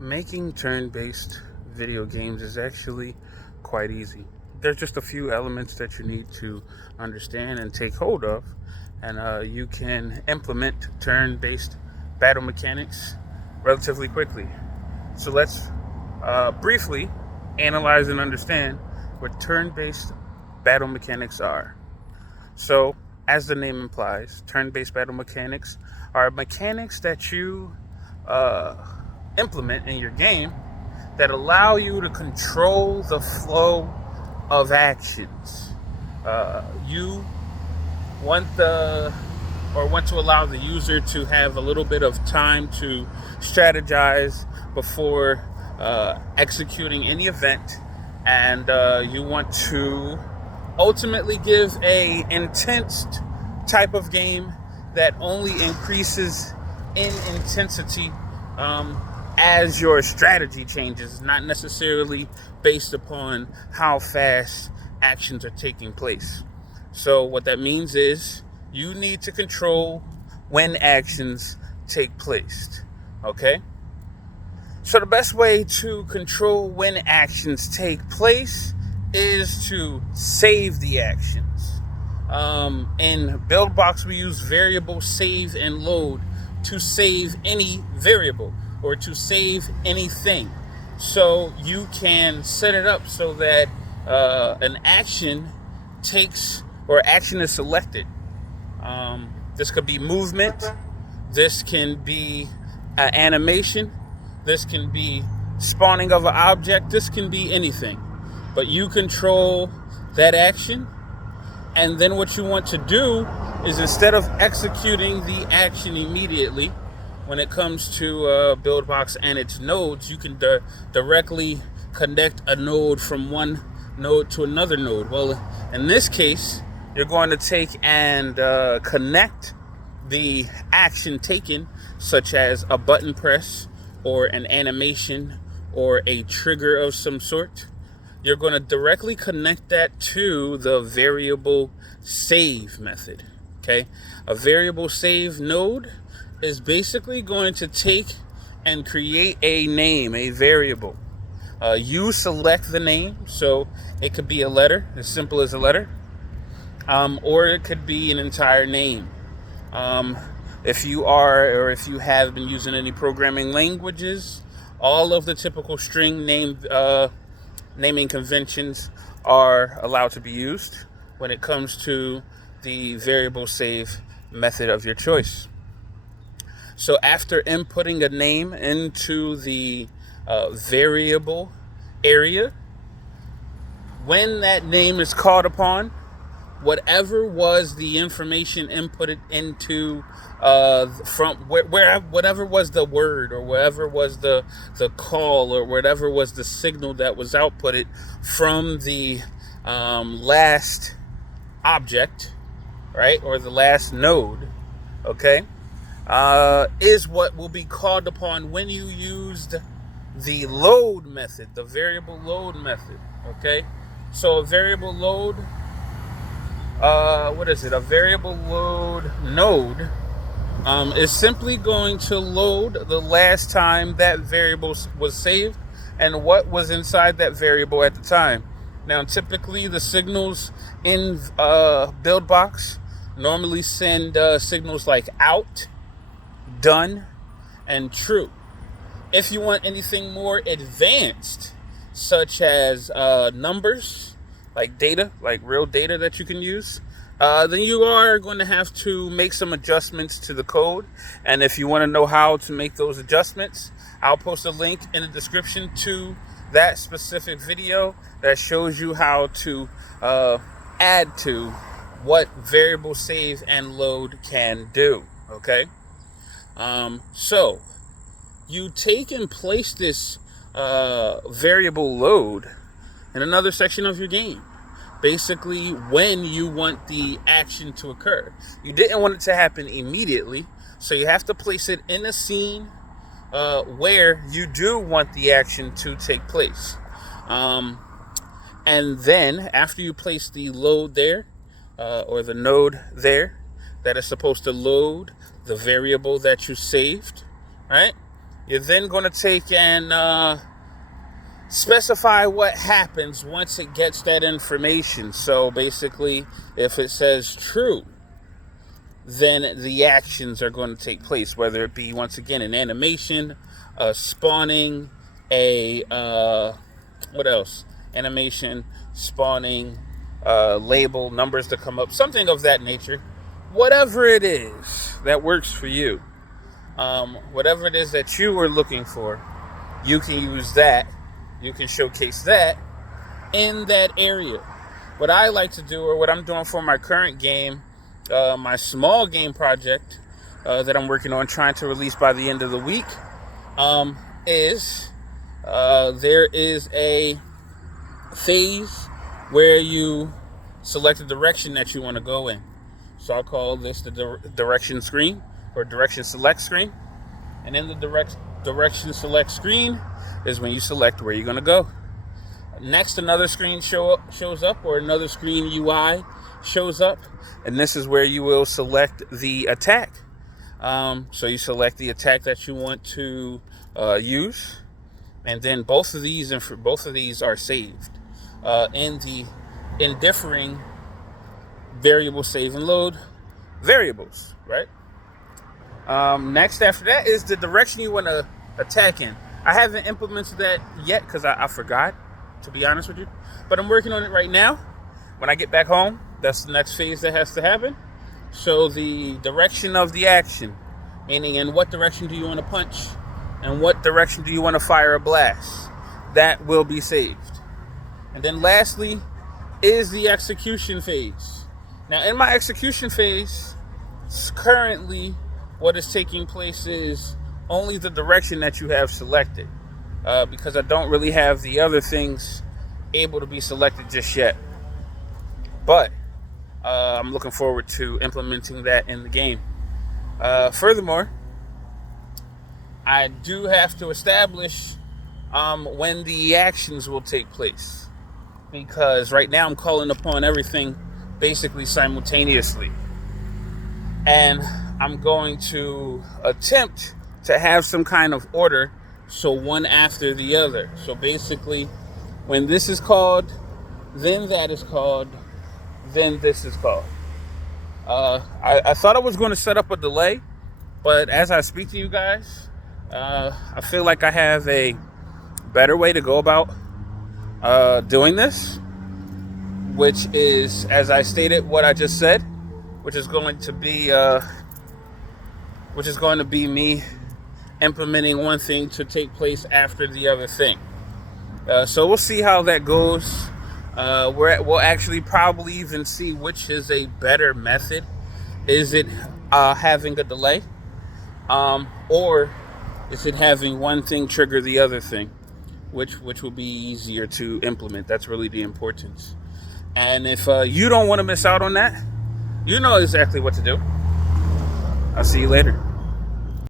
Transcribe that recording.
Making turn-based video games is actually quite easy. There's just a few elements that you need to understand and take hold of, and you can implement turn-based battle mechanics relatively quickly. So let's briefly analyze and understand what turn-based battle mechanics are. So, as the name implies, turn-based battle mechanics are mechanics that you uh, implement in your game that allow you to control the flow of actions. You want the want to allow the user to have a little bit of time to strategize before executing any event, and you want to ultimately give a intense type of game that only increases in intensity as your strategy changes, not necessarily based upon how fast actions are taking place. So what that means is you need to control when actions take place. Okay? So the best way to control when actions take place is to save the actions. In BuildBox, we use variable save and load to save any variable or to save anything. So you can set it up so that an action takes or action is selected. This could be movement. This can be animation. This can be spawning of an object. This can be anything. But you control that action. And then what you want to do is, instead of executing the action immediately, when it comes to BuildBox and its nodes, you can directly connect a node from one node to another node. Well, in this case, you're going to take and connect the action taken, such as a button press or an animation or a trigger of some sort. You're going to directly connect that to the variable save method. Okay, a variable save node is basically going to take and create a name, a variable. You select the name, so it could be a letter, as simple as a letter, or it could be an entire name. If you have been using any programming languages, all of the typical string naming conventions are allowed to be used when it comes to the variable save method of your choice. So after inputting a name into the variable area, when that name is called upon, whatever was the information inputted into from whatever was the word, or whatever was the call, or whatever was the signal that was outputted from the last object, right, or the last node, okay, is what will be called upon when you used the load method, the variable load method. Okay, so a variable load, a variable load node is simply going to load the last time that variable was saved and what was inside that variable at the time. Now, typically the signals in BuildBox normally send signals like out, done, and true. If you want anything more advanced, such as numbers, like data, like real data that you can use, then you are going to have to make some adjustments to the code. And if you want to know how to make those adjustments, I'll post a link in the description to that specific video that shows you how to add to what variable save and load can do. Okay, so you take and place this variable load in another section of your game, basically when you want the action to occur. You didn't want it to happen immediately, so you have to place it in a scene where you do want the action to take place. And then after you place the load there, or the node there that is supposed to load the variable that you saved, right? You're then going to take and specify what happens once it gets that information. So basically, if it says true, then the actions are going to take place, whether it be, once again, an animation, spawning, what else? Animation, spawning, label, numbers to come up, something of that nature. Whatever it is that works for you, whatever it is that you are looking for, you can use that. You can showcase that in that area. What I like to do, or what I'm doing for my current game, my small game project that I'm working on, trying to release by the end of the week, is there is a phase where you select the direction that you want to go in. So I'll call this the direction screen, or direction select screen. And in the direction select screen is when you select where you're going to go. Next, another screen shows up, or another screen UI shows up, and this is where you will select the attack. So you select the attack that you want to use, and then both of these are saved in differing variable save and load variables, right? Next after that is the direction you want to attack in. I haven't implemented that yet because I forgot, to be honest with you, but I'm working on it right now. When I get back home, that's the next phase that has to happen. So the direction of the action, meaning in what direction do you want to punch and what direction do you want to fire a blast, that will be saved. And then lastly is the execution phase. Now in my execution phase, currently what is taking place is only the direction that you have selected, because I don't really have the other things able to be selected just yet. But I'm looking forward to implementing that in the game. Furthermore, I do have to establish when the actions will take place, because right now I'm calling upon everything basically simultaneously. And I'm going to attempt to have some kind of order, so one after the other. So basically, when this is called, then that is called, then this is called. I thought I was going to set up a delay, but as I speak to you guys, I feel like I have a better way to go about doing this, which is, as I stated, what I just said, which is going to be me implementing one thing to take place after the other thing. So we'll see how that goes. We'll actually probably even see which is a better method. Is it having a delay, or is it having one thing trigger the other thing, which will be easier to implement? That's really the importance. And if you don't want to miss out on that, you know exactly what to do. I'll see you later.